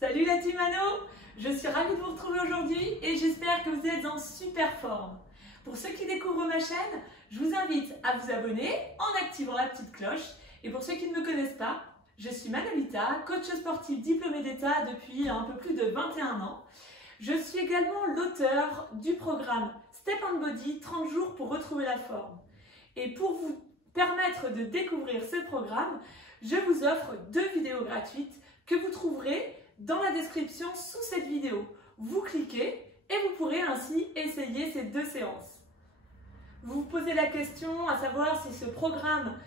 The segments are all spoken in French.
Salut la team Mano, je suis ravie de vous retrouver aujourd'hui et j'espère que vous êtes en super forme. Pour ceux qui découvrent ma chaîne, je vous invite à vous abonner en activant la petite cloche. Et pour ceux qui ne me connaissent pas, je suis Manolita, coach sportif diplômée d'État depuis un peu plus de 21 ans. Je suis également l'auteur du programme Step and Body 30 jours pour retrouver la forme. Et pour vous permettre de découvrir ce programme, je vous offre 2 vidéos gratuites que vous trouverez dans la description sous cette vidéo. Vous cliquez et vous pourrez ainsi essayer ces 2 séances. Vous vous posez la question à savoir si ce programme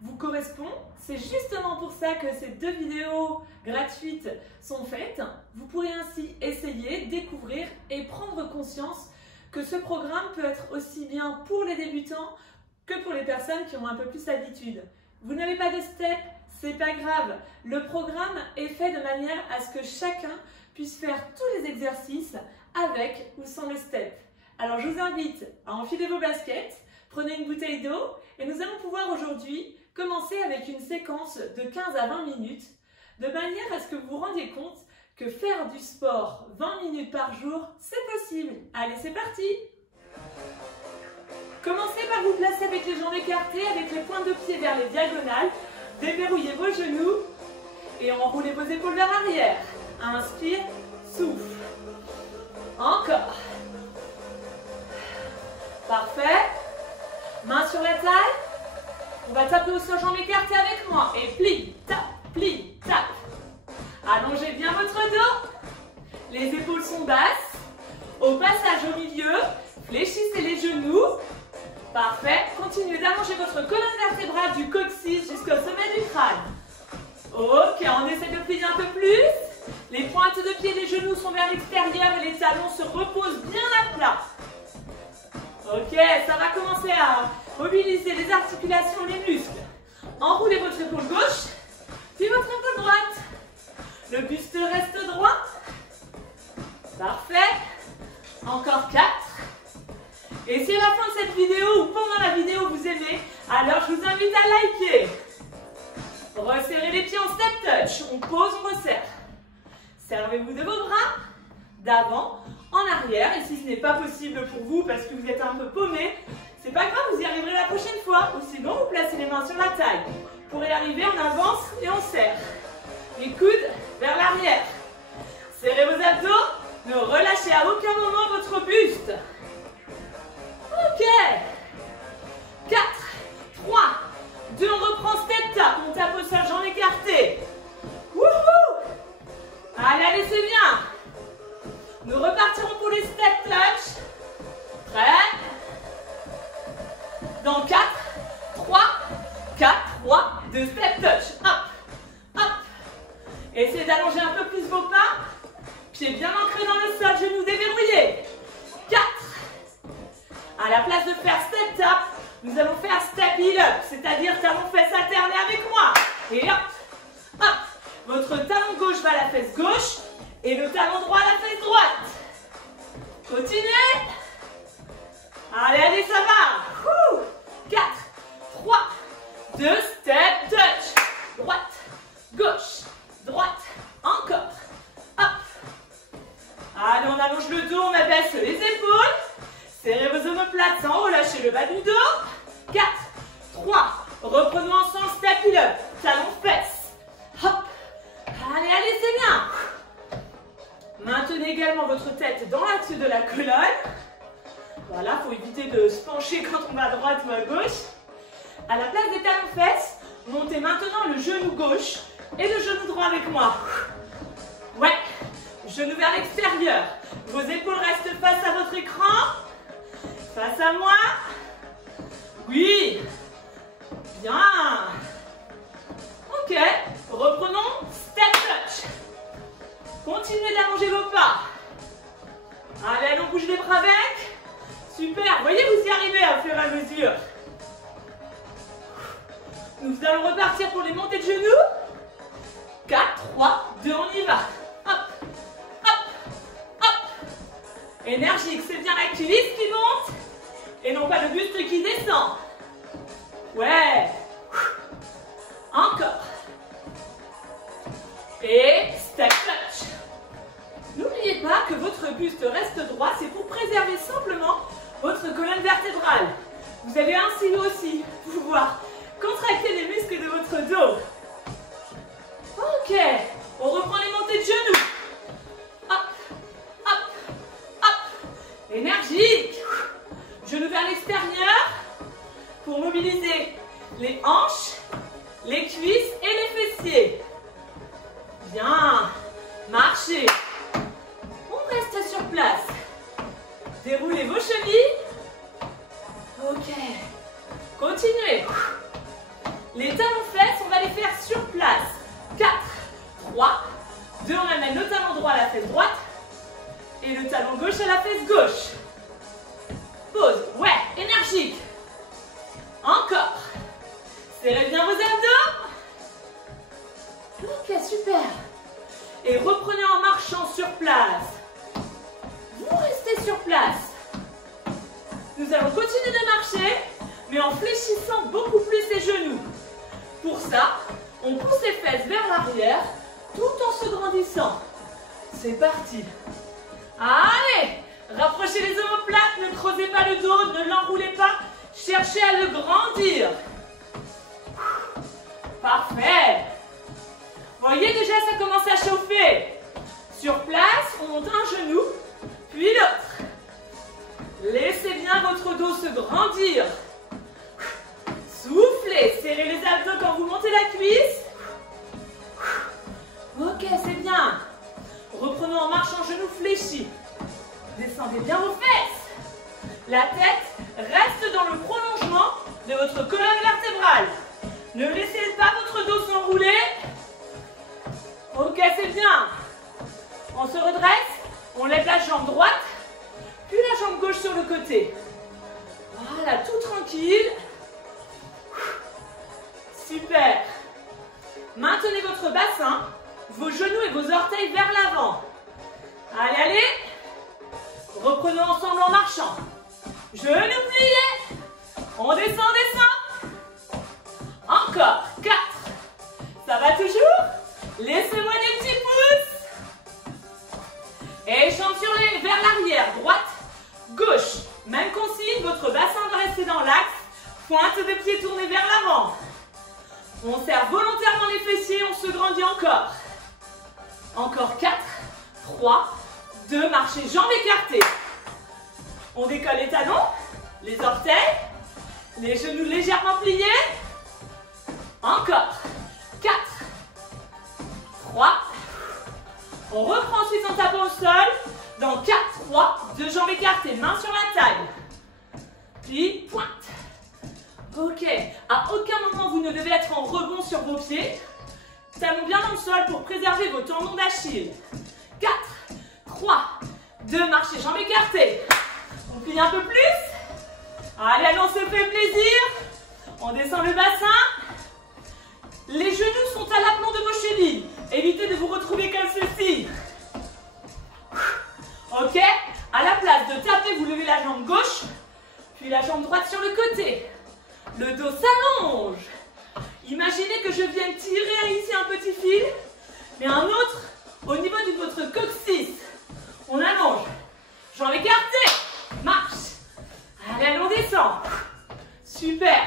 vous correspond. C'est justement pour ça que ces 2 vidéos gratuites sont faites. Vous pourrez ainsi essayer, découvrir et prendre conscience que ce programme peut être aussi bien pour les débutants que pour les personnes qui ont un peu plus d'habitude. Vous n'avez pas de step, c'est pas grave. Le programme est fait de manière à ce que chacun puisse faire tous les exercices avec ou sans le step. Alors je vous invite à enfiler vos baskets, prenez une bouteille d'eau et nous allons pouvoir aujourd'hui commencer avec une séquence de 15 à 20 minutes de manière à ce que vous vous rendiez compte que faire du sport 20 minutes par jour, c'est possible. Allez, c'est parti! Commencez par vous placer avec les jambes écartées, avec les pointes de pied vers les diagonales. Déverrouillez vos genoux et enroulez vos épaules vers l'arrière. Inspire, souffle. Encore. Parfait. Main sur la taille. On va taper au sol, jambes écartées avec moi. Et plie, tape. Allongez bien votre dos. Les épaules sont basses. Au passage au milieu, fléchissez les genoux. Parfait. Continuez d'allonger votre colonne vertébrale du coccyx jusqu'au sommet du crâne. Ok, on essaie de plier un peu plus. Les pointes de pied des genoux sont vers l'extérieur et les talons se reposent bien à plat. Ok, ça va commencer à mobiliser les articulations, les muscles. Enroulez votre épaule gauche, puis votre épaule droite. Le buste reste droit. Parfait. Encore 4. Et si à la fin de cette vidéo ou pendant la vidéo vous aimez, alors je vous invite à liker. Resserrez les pieds en step touch. On pose, on resserre. Servez-vous de vos bras d'avant, en arrière. Et si ce n'est pas possible pour vous parce que vous êtes un peu paumé, c'est pas grave, vous y arriverez la prochaine fois. Ou sinon, vous placez les mains sur la taille. Pour y arriver, on avance et on serre. Les coudes vers l'arrière. Serrez vos abdos. Ne relâchez à aucun moment votre buste. Ok. 4, 3, 2, on reprend step tap. On tape au sol, jambes écartées. Wouhou! Allez, c'est bien. Nous repartirons pour les step touch. Prêt? Dans 4, 3, 2 step touch. Hop. Essayez d'allonger un peu plus vos pas. Pieds bien ancrés dans le sol, genoux déverrouillés. 4. À la place de faire step tap, nous allons faire step heel up, c'est-à-dire talon fesse alterné avec moi. Et hop. Votre talon gauche va à la fesse gauche et le talon droit à la fesse droite. Continuez. Allez, ça va. 4, 3, 2, step touch. Droite, gauche, droite, encore. Allez, on allonge le dos, on abaisse les épaules. Serrez vos omoplates sans relâcher le bas du dos. 4, 3, reprenons ensemble, step heel up, talon fesse. Hop. Allez, c'est bien. Maintenez également votre tête dans l'axe de la colonne. Voilà, il faut éviter de se pencher quand on va à droite ou à gauche. À la place des talons fesses, montez maintenant le genou gauche et le genou droit avec moi. Ouais. Genoux vers l'extérieur. Vos épaules restent face à votre écran. Face à moi. Oui. Bien. Ok. Reprenons. Step touch. Continuez d'allonger vos pas. Allez, on bouge les bras avec. Super. Voyez, vous y arrivez au fur et à mesure. Nous allons repartir pour les montées de genoux. 4, 3, 2, on y va. Énergique, c'est bien la cuisse qui monte et non pas le buste qui descend. Ouais. Encore. Et step touch. votre buste reste droit, c'est pour préserver simplement votre colonne vertébrale. Vous allez ainsi aussi pouvoir contracter les muscles de votre dos. Ok, on reprend les montées de genoux. Hop, hop, hop. Énergique. Genoux vers l'extérieur pour mobiliser les hanches, les cuisses et les fessiers. Bien. Marchez. On reste sur place. Déroulez vos chevilles. Ok. Continuez. Les talons fesses, on va les faire sur place. 4, 3, 2, on amène le talon droit à la fesse droite et le talon gauche à la fesse gauche. Pause. Ouais, énergique. Encore. Serrez bien vos abdos. Ok, super. Et reprenez en marchant sur place. Vous restez sur place. Nous allons continuer de marcher, mais en fléchissant beaucoup plus les genoux. Pour ça, on pousse les fesses vers l'arrière, tout en se grandissant. C'est parti. Allez, rapprochez les omoplates, ne creusez pas le dos, ne l'enroulez pas. Cherchez à le grandir. Parfait. Voyez déjà, ça commence à chauffer. Sur place, on monte un genou, puis l'autre. Laissez bien votre dos se grandir. Soufflez, serrez les abdos quand vous montez la cuisse. Ok, c'est bien. Reprenons en marche en genou fléchi. Descendez bien vos fesses. La tête reste dans le prolongement de votre colonne vertébrale. Ne laissez pas votre dos s'enrouler. Ok, c'est bien. On se redresse, on lève la jambe droite, puis la jambe gauche sur le côté. Voilà, tout tranquille. Super. Maintenez votre bassin, vos genoux et vos orteils vers l'avant. Allez, allez. Reprenons ensemble en marchant. Genoux pliés. On descend, descend. Encore. 4. Ça va toujours? Laissez-moi des petits pouces. Et jambes sur les vers l'arrière. Droite, gauche. Même consigne, votre bassin doit rester dans l'axe. Pointe de pied tournée vers l'avant. On serre volontairement les fessiers, on se grandit encore. Encore 4, 3, 2, marchez, jambes écartées. On décolle les talons, les orteils, les genoux légèrement pliés. Encore 4, 3. On reprend ensuite en tapant au sol. Dans 4, 3, 2 jambes écartées, main sur la taille. Puis pointe. Ok, à aucun moment vous ne devez être en rebond sur vos pieds. Talons bien dans le sol pour préserver vos tendons d'Achille. 4, 3, 2, marchez, jambes écartées. On plie un peu plus. Allez, allez, on se fait plaisir. On descend le bassin. Les genoux sont à l'aplomb de vos chevilles. Évitez de vous retrouver comme ceci. Ok, à la place de taper, vous levez la jambe gauche, puis la jambe droite sur le côté. Le dos s'allonge. Imaginez que je vienne tirer ici un petit fil, mais un autre au niveau de votre coccyx. On allonge. Jambes écartées. Marche. Allez, allez, on descend. Super.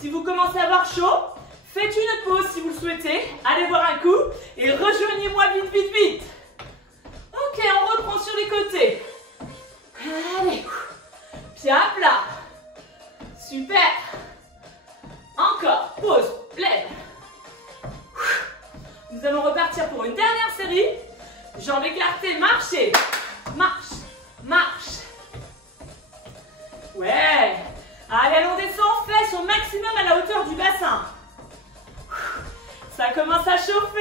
Si vous commencez à avoir chaud, faites une pause si vous le souhaitez. Allez boire un coup et rejoignez-moi vite, vite, vite. Ok, on reprend sur les côtés. Allez. Pied à plat. Super. Encore. Pause. Lève. Nous allons repartir pour une dernière série. Jambes écartées, marchez. Marche. Marche. Ouais. Allez, allons, on descend. Fesses au maximum à la hauteur du bassin. Ça commence à chauffer.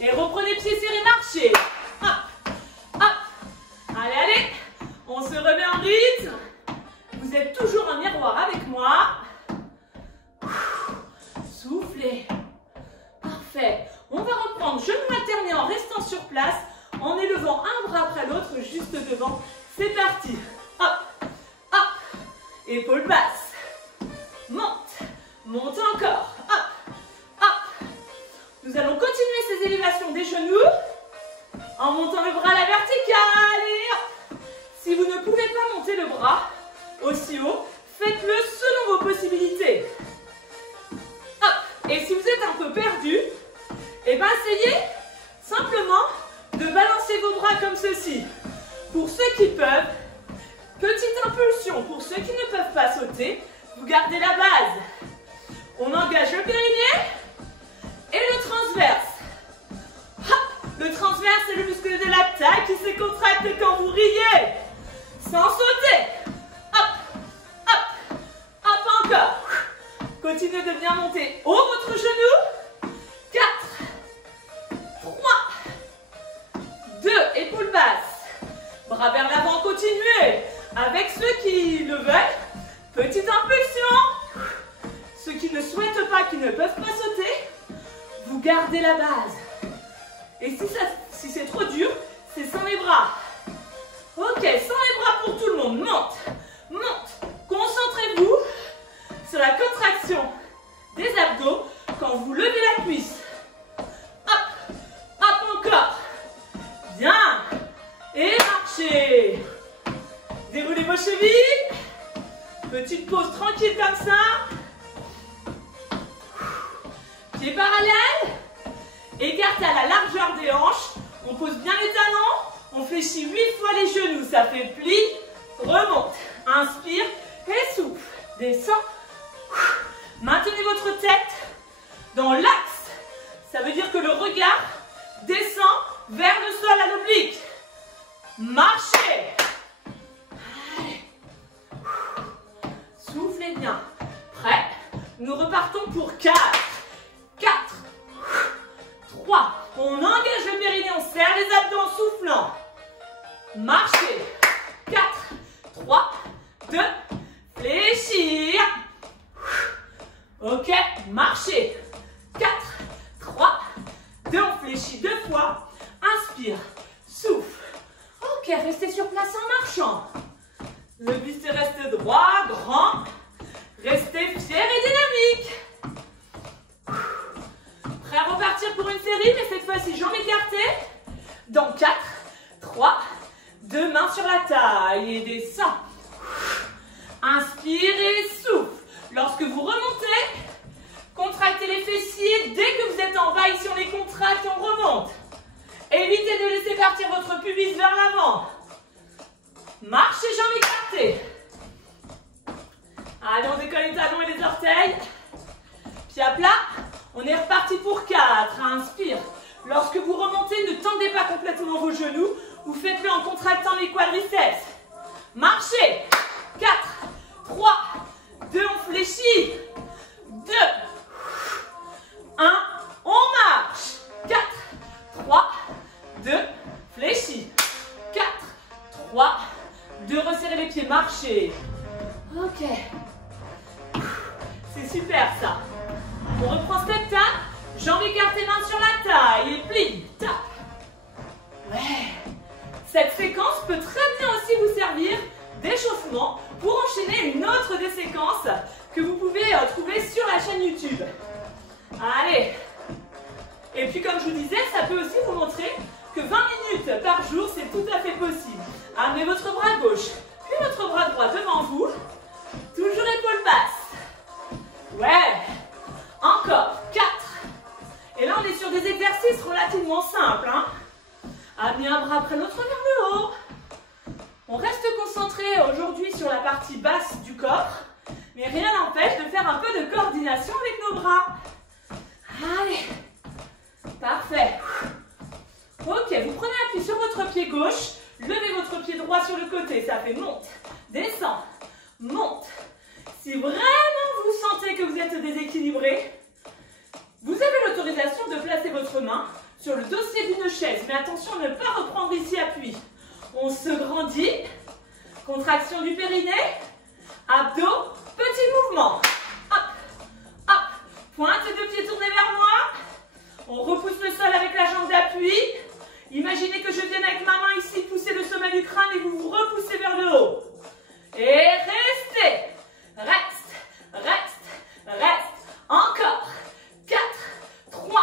Et reprenez pieds serrés, marchez. Hop. Hop. Allez, allez. On se remet en rythme. Vous êtes toujours un miroir avec moi. Soufflez. Parfait. On va reprendre genoux alternés en restant sur place, en élevant un bras après l'autre juste devant. C'est parti. Hop. Hop. Épaules basses. Monte. Monte encore. Hop. Hop. Nous allons continuer ces élévations des genoux. En montant le bras à la verticale. Et hop. Si vous ne pouvez pas monter le bras aussi haut, faites-le selon vos possibilités. Hop. Et si vous êtes un peu perdu, eh bien essayez simplement de balancer vos bras comme ceci. Pour ceux qui peuvent, petite impulsion. Pour ceux qui ne peuvent pas sauter, vous gardez la base. On engage le périnée et le transverse. Hop. Le transverse, c'est le muscle de la taille qui se contracte quand vous riez. Sans sauter. Hop, hop, hop encore. Continuez de bien monter haut votre genou. 4, 3, 2, épaules basses. Bras vers l'avant, continuez. Avec ceux qui le veulent, petite impulsion. Ceux qui ne souhaitent pas, qui ne peuvent pas sauter, vous gardez la base. Et si c'est trop dur, c'est sans les bras. Ok, sans les bras pour tout le monde. Monte, monte. Concentrez-vous sur la contraction des abdos quand vous levez la cuisse. Hop, hop encore. Bien. Et marchez. Déroulez vos chevilles. Petite pause tranquille comme ça. Pieds parallèles. Écartez à la largeur des hanches. On pose bien les talons. On fléchit 8 fois les genoux. Ça fait pli. Remonte. Inspire et souffle. Descend. Maintenez votre tête dans l'axe. Ça veut dire que le regard descend vers le sol à l'oblique. Marchez. Allez. Soufflez bien. Prêt? Nous repartons pour 4. 4. 3. On engage le périnée, on serre les abdos en soufflant. Marchez. 4, 3, 2, fléchir. Ok, marchez. 4, 3, 2, on fléchit 2 fois. Inspire, souffle. Ok, restez sur place en marchant. Le buste reste droit, grand. Restez fier et dynamique. Prêt à repartir pour une série, mais cette fois-ci, jambes écartées. Dans 4, 3, 2 mains sur la taille et descend. Inspire et souffle. Lorsque vous remontez, contractez les fessiers. Dès que vous êtes en bas, ici on les contracte, on remonte. Évitez de laisser partir votre pubis vers l'avant. Marchez, jambes écartées. Allez, on décolle les talons et les orteils. Pieds à plat. On est reparti pour 4. Inspire. Lorsque vous remontez, ne tendez pas complètement vos genoux. Vous faites-le en contractant les quadriceps. Marchez. 4, 3, 2, on fléchit. 2, 1, on marche. 4, 3, 2, fléchis. 4, 3, 2, resserrez les pieds, marchez. Ok. C'est super ça. On reprend step tap. Jambes écartées, mains sur la taille et plie. Tap. Ouais. Cette séquence peut très bien aussi vous servir d'échauffement pour enchaîner une autre des séquences que vous pouvez trouver sur la chaîne YouTube. Allez. Et puis comme je vous disais, ça peut aussi vous montrer que 20 minutes par jour, c'est tout à fait possible. Amenez votre bras gauche, puis votre bras droit devant vous. Toujours épaules basses. Ouais. Encore. 4. Et là, on est sur des exercices relativement simples. Hein. Amenez un bras après l'autre vers le haut. On reste concentré aujourd'hui sur la partie basse du corps, mais rien n'empêche de faire un peu de coordination avec nos bras. Allez. Parfait. Ok, vous prenez appui sur votre pied gauche, levez votre pied droit sur le côté, ça fait monte, descend, monte. Si vraiment vous sentez que vous êtes déséquilibré, vous avez l'autorisation de placer votre main sur le dossier d'une chaise, mais attention à ne pas reprendre ici appui. On se grandit, contraction du périnée, abdos, petit mouvement. Hop, hop, pointe de pied tournée vers moi. On repousse le sol avec la jambe d'appui. Imaginez que je vienne avec ma main ici pousser le sommet du crâne et vous vous repoussez vers le haut. Et restez. Reste, reste, reste. Encore. 4, 3,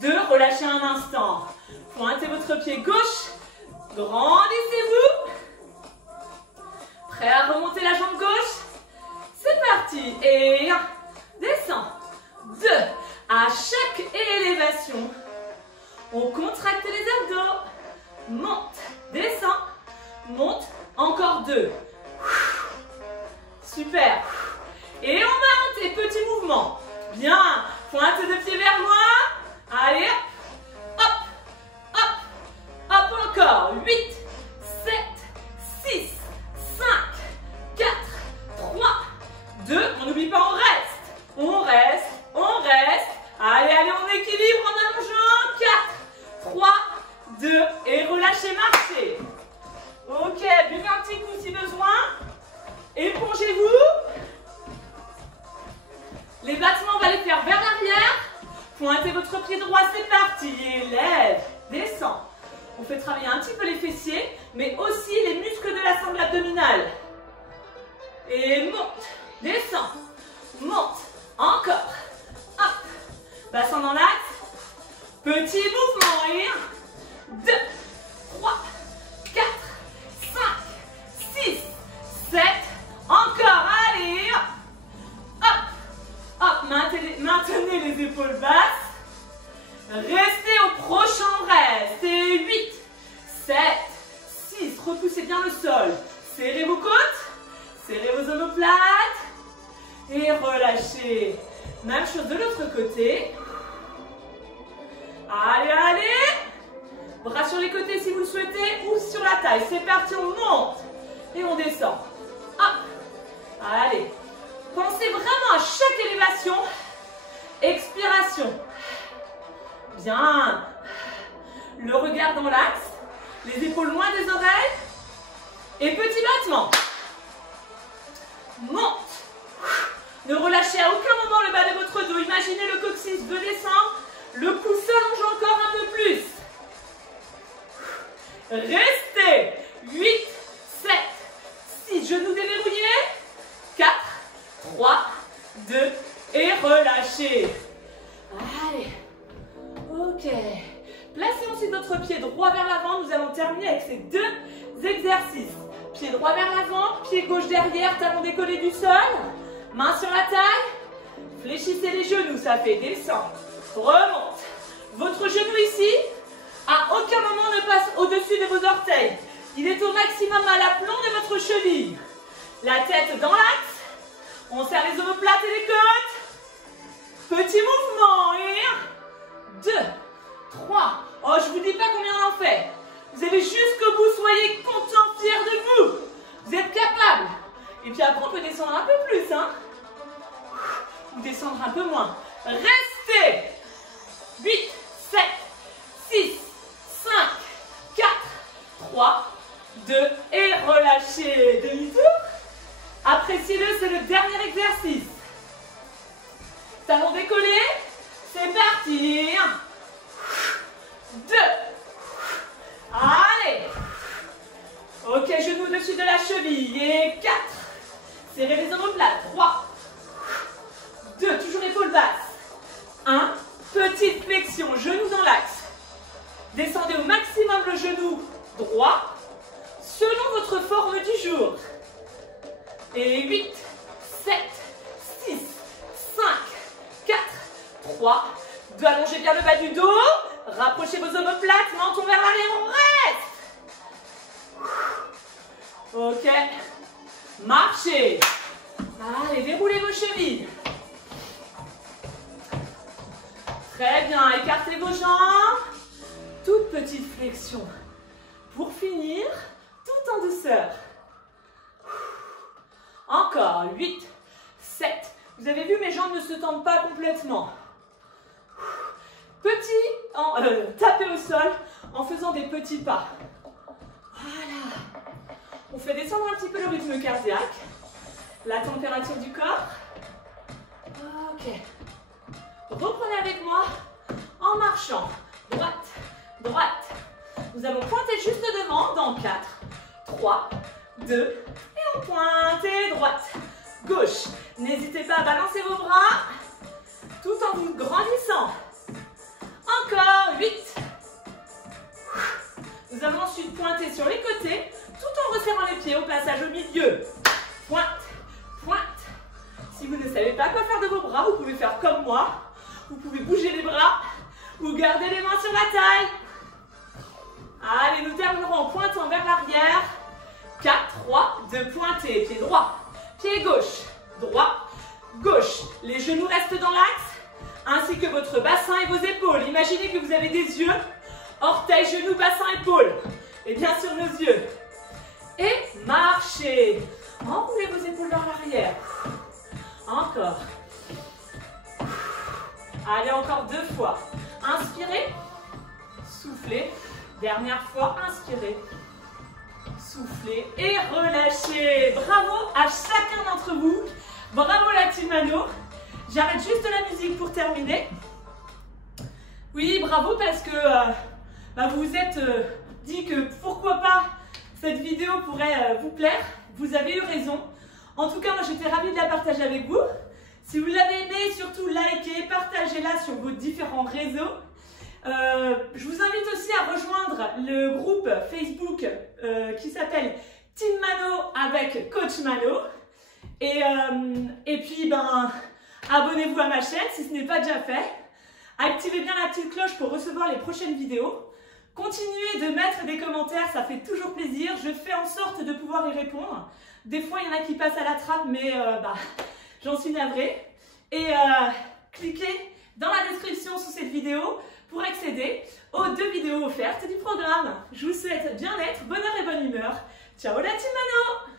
2. Relâchez un instant. Pointez votre pied gauche. Grandissez-vous. Prêt à remonter la jambe gauche? C'est parti. Et 1, descend. 2, à chaque élévation, on contracte les abdos. Monte, descend, monte. Encore 2. Super. Et on va monter, petit mouvement. Bien. Pointe de pied vers moi. Allez, hop, hop, hop, encore. 8, 7, 6, 5, 4, 3, 2. On n'oublie pas, on reste. On reste, on reste. Allez, allez, on équilibre en allongeant. 4, 3, 2. Et relâchez, marchez. Ok, buvez un petit coup si besoin. Épongez-vous. Les battements, on va les faire vers l'arrière. Pointez votre pied droit, c'est parti. Élève, descend. On fait travailler un petit peu les fessiers, mais aussi les muscles de la sangle abdominale. Et monte, descend, monte, encore. Hop, bassin dans l'axe. Petit mouvement. Et 1, 2, 3, 4, 5, 6, 7. Encore, allez. Hop, hop, maintenez les épaules basses. Restez au prochain reste. Et 8, 7, 6. Repoussez bien le sol. Serrez vos côtes. Serrez vos omoplates. Et relâchez. Même chose de l'autre côté. Allez, allez. Bras sur les côtés si vous le souhaitez ou sur la taille. C'est parti, on monte. Et on descend. Hop. Allez. Pensez vraiment à chaque élévation. Expiration. Bien. Le regard dans l'axe. Les épaules loin des oreilles. Et petit battement. Monte. Ne relâchez à aucun moment le bas de votre dos. Imaginez le coccyx de descendre. Le cou s'allonge encore un peu plus. Restez. 8, 7, 6. Genoux déverrouillés. 4, 3, 2. Et relâchez. Allez. Ok. Placez ensuite votre pied droit vers l'avant. Nous allons terminer avec ces 2 exercices. Pied droit vers l'avant, pied gauche derrière, talon décollé du sol. Main sur la taille. Fléchissez les genoux, ça fait descendre. Remonte. Votre genou ici, à aucun moment ne passe au-dessus de vos orteils. Il est au maximum à l'aplomb de votre cheville. La tête dans l'axe. On serre les omoplates et les côtes. Petit mouvement. Et 1, 2, 3. Oh, je ne vous dis pas combien on en fait. Vous allez jusqu'au bout. Soyez content, fier de vous. Vous êtes capable. Et puis après, on peut descendre un peu plus. Hein. Ou descendre un peu moins. Restez. 8, 7, 6, 5, 4, 3, 2. Et relâchez. Demi-tour. Appréciez-le, c'est le dernier exercice. Talon décollé. C'est parti. 1, 2. Allez. Ok, genoux au-dessus de la cheville. Et 4. Serrez les omoplates. 3, 2. Toujours épaules basses. 1. Petite flexion. Genoux dans l'axe. Descendez au maximum le genou droit. Selon votre forme du jour. Et 8, 7, 6, 5, 4, 3, 2. Allongez bien le bas du dos. Rapprochez vos omoplates, menton vers l'arrière, on reste. Ok. Marchez. Allez, déroulez vos chevilles. Très bien, écartez vos jambes. Toute petite flexion. Pour finir, tout en douceur. Encore, 8, 7. Vous avez vu, mes jambes ne se tendent pas complètement. Tapez au sol en faisant des petits pas. Voilà. On fait descendre un petit peu le rythme cardiaque. La température du corps. Ok. Reprenez avec moi en marchant. Droite, droite. Nous allons pointer juste devant dans 4, 3, 2, et on pointe et droite, gauche. N'hésitez pas à balancer vos bras tout en vous grandissant. Encore 8, Nous allons ensuite pointer sur les côtés, tout en resserrant les pieds au passage au milieu. Pointe, pointe. Si vous ne savez pas quoi faire de vos bras, vous pouvez faire comme moi. Vous pouvez bouger les bras ou garder les mains sur la taille. Allez, nous terminerons en pointant vers l'arrière. 4, 3, 2, pointez. Pied droit, pied gauche, droit, gauche. Les genoux restent dans l'axe, ainsi que votre bassin et vos épaules. Imaginez que vous avez des yeux, orteils, genoux, bassin, épaules. Et bien sûr nos yeux. Et marchez. Enroulez vos épaules vers l'arrière. Encore. Allez, encore 2 fois. Inspirez, soufflez. Dernière fois, inspirez, soufflez et relâchez. Bravo à chacun d'entre vous. Bravo la team Mano. J'arrête juste la musique pour terminer. Oui, bravo parce que vous vous êtes dit que pourquoi pas cette vidéo pourrait vous plaire. Vous avez eu raison. En tout cas, moi j'étais ravie de la partager avec vous. Si vous l'avez aimé, surtout likez, partagez-la sur vos différents réseaux. Je vous invite aussi à rejoindre le groupe Facebook qui s'appelle Team Mano avec Coach Mano. Et puis, abonnez-vous à ma chaîne si ce n'est pas déjà fait. Activez bien la petite cloche pour recevoir les prochaines vidéos. Continuez de mettre des commentaires, ça fait toujours plaisir. Je fais en sorte de pouvoir y répondre. Des fois, il y en a qui passent à la trappe, mais j'en suis navrée. Et cliquez dans la description sous cette vidéo pour accéder aux 2 vidéos offertes du programme. Je vous souhaite bien-être, bonheur et bonne humeur. Ciao la team Mano!